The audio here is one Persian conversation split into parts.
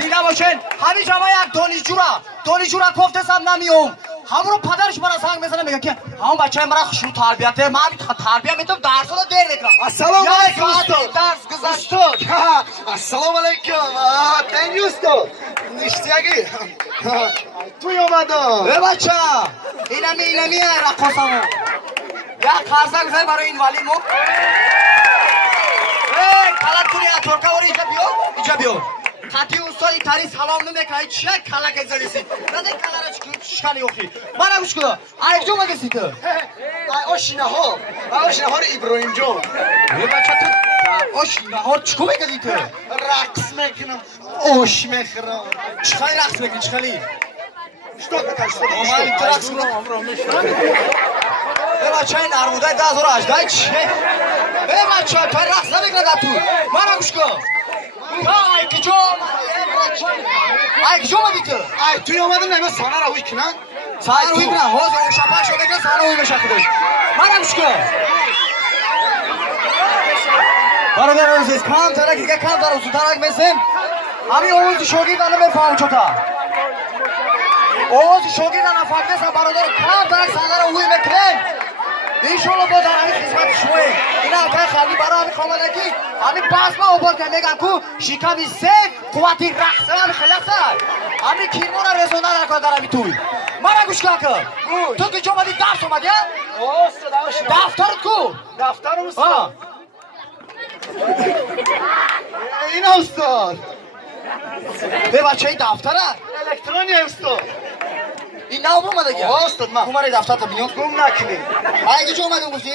زینا باشین همین جمعه یک دانشجو را گفتم نمیام همون رو پدرش برای سنگ میزنه میگه که همون بچه مرا خوشو تربیته من تربیت میتونم درس رو دیر نکنم. السلام علیکم استاد. درس گذشت. السلام علیکم. تنگی استاد. نیشتیگی. توی اومدم. به بچه اینمی رقاصمو یک خرزه بزنی برای این ولی مو کلک کنی اتورکه واری اینجا بیا خطی استادی تری سلام نمیکنه چه کلک زدیسی نده کلک چکنی اوخی من نگوش کده ایک جو مگسی تو آشینه ها رو ابراهیم جان. بچه تو آشینه ها چکو میکنی تو رقص میکنم اوش میخورم. چخلی رقص میکنی چخلی اشتاق بکش من تو رقص کنم به بچه این نرموده 2018 چیه؟ به بچه تو رقص نمیکنه در تو من نگوش کن ایک جو مدی تو توی اومدم نمیده سانه روی کنن سانه روی کنن حوض اون شپه شده که سانه روی بشه خودش من نگوش کن برادر عزیز کم ترکی که کم در اصول ترک میسیم همین اوز شوگی دانه میفهم چطور اوز شوگی دانه فهمیدن برادر کم ترک سانه رو روی میکنن ایشالله با در همین خدمت شوی اینا که خیلی برای همین خامدگی همین پس ما اوبار که میگم کو شکمی سه قوتی رقصه هم خلاصه همین کیرمون رسوندن نکنه در همین توی من نگوش کن تو که جو اومدی درس اومدی دفترت کو دفترم استاد این استاد به بچه ای دفتره الکترونی استاد این نه اومده که استاد من اومده دفتر تا بیان گم نکنی اگه جو اومدی گفتی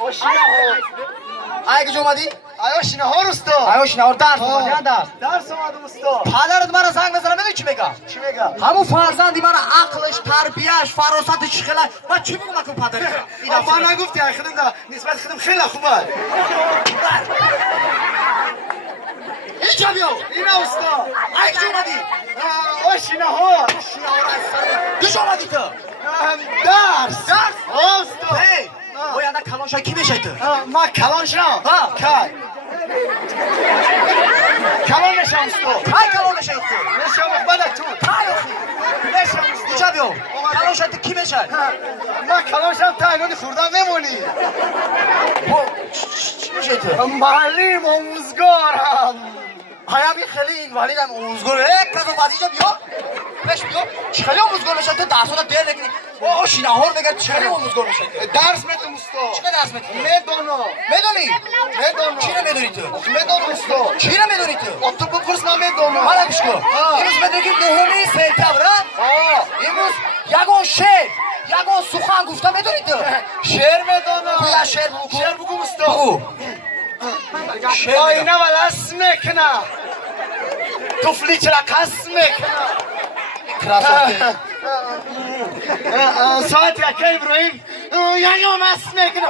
آشینه ها اگه جو اومدی آشینه ها رو استاد آیوش نه درس اومدی درس اومدم استاد پدرت مرا زنگ بزنه بگو چی میگم چی میگم همون فرزندی من عقلش تربیهش فراستش خیلی من چی میگم اون پدری ما نگفتی خودم نسبت خودم خیلی خوبه اینجا بیا این استاد اگه جو اومدی آشینه ها کجا اومدی تو درس استاد هی باید کلان شای کی بشه تو ما کلان شم کی کلان نشم استاد کی کلان نشه تو نشم بعد تو کی اخی نشم اینجا بیا کلان شای تو کی بشه ما کلان شم تا اینو خوردم میمونی چی میشه تو معلم آموزگارم هایا بی خیلی این والیدم اوزگور یک رزو بازیجا بیا پیش بیا چخیلی اوزگور میشه تو درس رو دیر نکنی او شیناهور بگه چخیلی اوزگور میشه درس میدم استاد چه درس میدونی؟ میدونم چی رو میدونی تو؟ میدونم استاد چی رو میدونی تو؟ تو بپرس من میدونم حالا گوش کن امروز میدونی که نهمی سپتامبر امروز یگون سخن گفتم میدونی تو؟ شعر میدونم بیا شعر بگو استاد شعر آینه ولس میکنه طفلی چرا کس میکنه ساعت یکه ابراهیم یه مست میکنه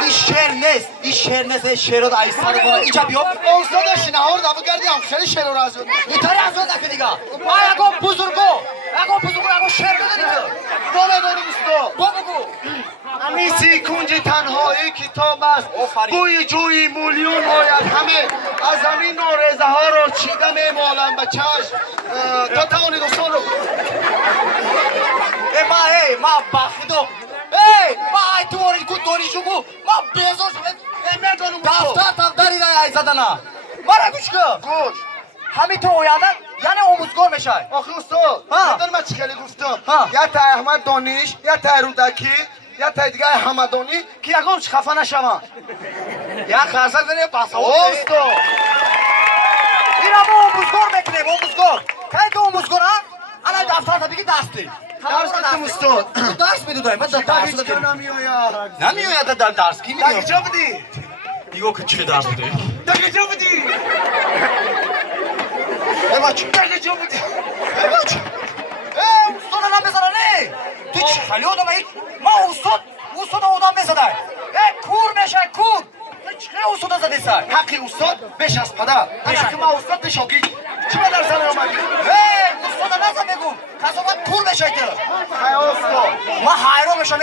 این شعر نیست شعر رو ایستر کنه اینجا بیا استاد شنهار دفعه کردی هم خیلی شعر رو از اینطوری از اون نکه دیگه اگه بزرگو شعر بداری تو نداریم استاد بگو امیسی کنج تنهایی کتاب است بوی جوی میلیون باید همه از زمین نورزه ها رو چیده میمالم به چشم تا توانید اصول رو ما بخیدو ما ای توری کو دانشجو ما بیزار میدونم استاد دفتری رای زدن مرا گوش کن همین تو اویاندن یعنی آموزگار میشه آخه استاد میدونم من چی خیلی گفتم یا تا احمد دانش یا تا رودکی یا تا دیگه حمدانی که یکم خفه نشوم یا خرسک زنی پاسا استاد این هم آموزگار میکنیم آموزگار که تو آموزگار ها الان دفتر تا دیگه دستی درس بدم استاد درس میدو داری من درس دیگه نمیآید نمیآید در درس کی میگه کجا بودی دیگه که چی درس بده کجا بودی بچه کجا بودی بچه استاد الان بزنه نه تو چی خیلی آدم ما استاد آدم بزنه کور میشه کور چی استاد زدی سر حقی استاد بیش از پدر اگر که ما استاد شاگرد چی به در سر اومدی استاد نزن بگو کسافت کور میشه تو ای استاد ما حیران میشم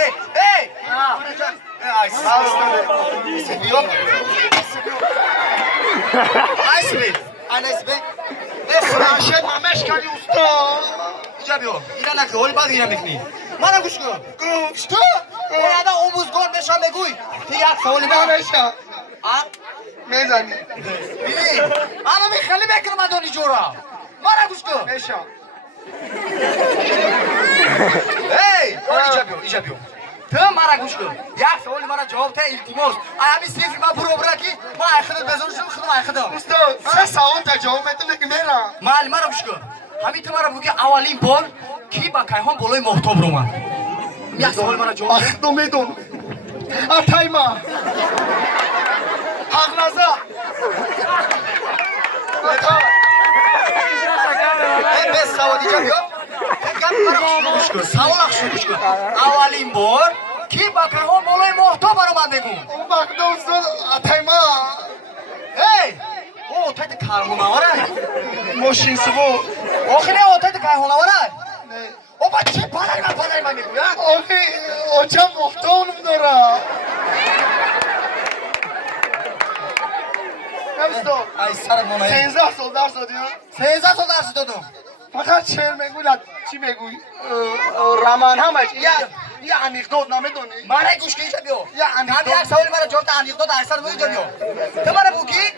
Айсбек. Айсбек. راشد ممش کردی استاد اینجا بیا. اینا نکن. ولی بعد اینا میکنی. منم گوش کن. گوش تو باید آموزگار بشم بگوی. تو یک سوالی نمیشم میزنی ببین. انا خیلی بکنم ادونی جورا. منم گوش کن. میشم هی، اینجا بیا. تو مرا گوش کن. یک سوالی مرا جواب ده التماس. همین صفر ما برو برکی. ما اخرت بزنم خودم اخرت. استاد سه سوال جواب میدم که میرم معلم مرا گوش کن. همین تو مرا بگی اولین بار کی با کیهان بالای محتاب رو اومد. یک سوال مرا جواب ده. تو میدون اتایما حق نزا بس سوال اینجا بیا. گپ مرا گوش کن. سوال اخشو گوش کن. اولین بار کی با کیهان بالای محتاب رو اومد بگو. اون وقت استاد اتایما هی. او تایت کارمون آوره. ماشین سبو آخه او تایت کیهان آوره. او با چه پالای من میگویا؟ آخه اوچم محتوم داره استاد ای سر مونه 13 سال درس دادی 13 سال درس دادم. فقط شعر میگوی چی میگوی رمان همش یه انیکدوت نمیدونی مرا گوش که اینجا بیا. یه انیکدوت یک سوال مرا جواب ده انیکدوت در سر اینجا بیا. تو مرا بگی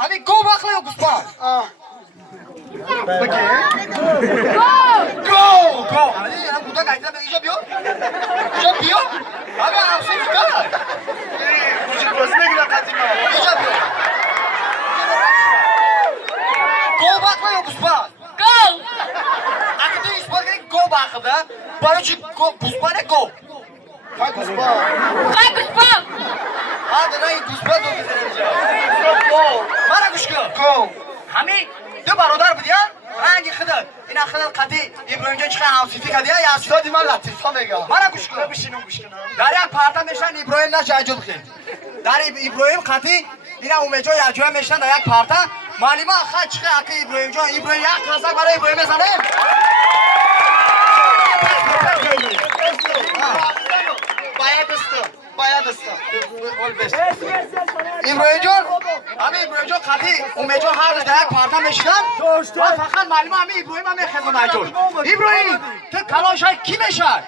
همین گو بخله یا گوسپا بگی گو همین هم بودا گایده به اینجا بیا. همین همسی فکر چی باز میگیره قدیما اینجا بیا. گو بخله یا گوسپا Go! اگه تو ایسپار کنی گو بخله برای چی گوسپا نه گو های گوسپا Focus pump! نه این گوسپا دو بزنه اینجا مرا گوش کن. گو همین دو برادر بودیان رنگ خداد این خداد قطعی ابراهیم جان چقدر حوصیفی کردی یا استادی من لطیفه میگم مرا گوش کن. بشینم گوش کنم در یک پارتا میشن ابراهیم نه جاجود خیر در ابراهیم قطعی اینا اومجا یا جویا میشن در یک پارتا معلومه خد چقدر که ابراهیم جان یک قزاق برای ابراهیم بزنه باید است ابراهیم جان همین ابراهیم جان قطعی اومجا هر روز در یک پارتا میشن و فقط معلومه همین ابراهیم هم میخزن نجوش ابراهیم تو کلاش های کی میشد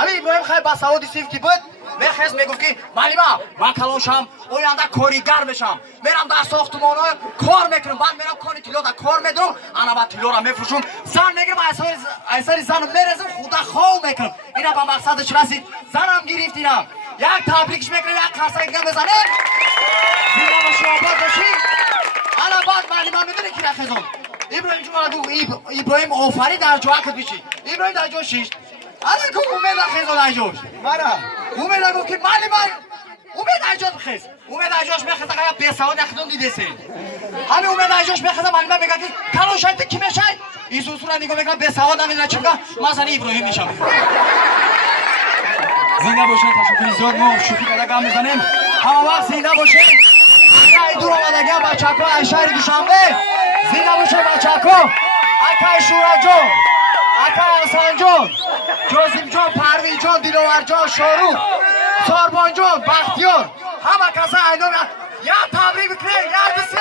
همین ابراهیم خیلی با سوادی سیفتی بود میخواست میگفت که معلومه من کلاشم آینده کارگر میشم میرم در ساختمان ها کار میکنم بعد میرم کاری طلا در کار میدارم انا بعد طلا را میفروشم زن میگم ایساری زن میرزم خدا خواه میکنم اینا با مقصدش رسید زنم گرفت اینا یک تبریکش میکنم یک خرسه دیگه بزنه زیرا با شما آباد باشی انا بعد معلومه میدونه که نخیزم ابراهیم جون ابراهیم آفری در جا کد بشی ابراهیم در جا شیش انا که اومد نخیزم در جاش مرا اومد نگو که معلومه اومد اجاز بخیز اومد اجاز بخیز اگر بیسواد نخدم دیدسی همین اومد اجاز بخیز معلومه میگه که کلاشایت کی میشه این سوسورا نگاه میکنه بیسواد نمیدونه چیکار مثلا ابراهیم میشم زنده باشین تشکر زیاد ما شوخی کردگم میزنیم همه وقت زنده باشین اکای دور آمدگی بچه‌ها از شهر دوشنبه زنده باشین بچه‌ها اکای شورا جان اکای حسن جان جاسم جان پروین جان دلوار جان شاروخ ساربان جان بختیار همه کسا اینا یا تبریک بکنه یا دسته